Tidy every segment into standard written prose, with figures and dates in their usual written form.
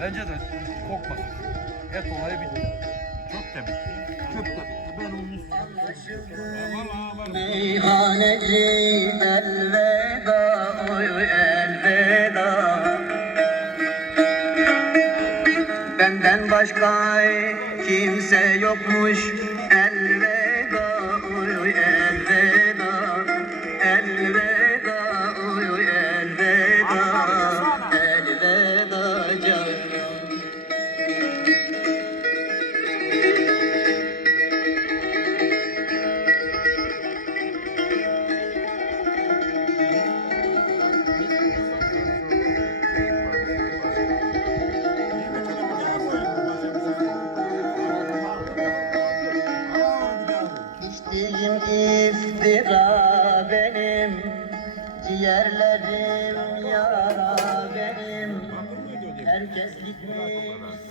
Bence de kokmasın. Et olayı bitti. Çok da bitti. Çöp de bitti. Ben onun üstüne. Meyhaneci elveda, oy elveda. Benden başka kimse yokmuş, elveda, oy elveda. Elveda, oy elveda. Elveda canım. İçtiğim iftira benim, ciğerlerim yara benim. Herkes gitmiş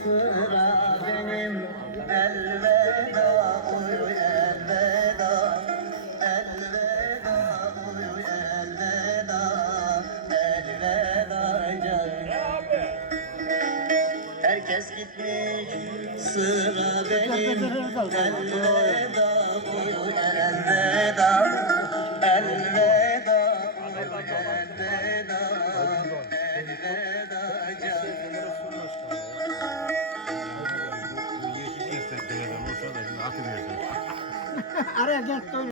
sıra benim, elveda oy elveda. Elveda oy elveda. Elveda canım. Herkes gitmiş sıra benim, elveda oy elveda. Elveda oy elveda. Elveda canım. Yeşil kesteklerden olsa da şimdi atı versin. Araya gel.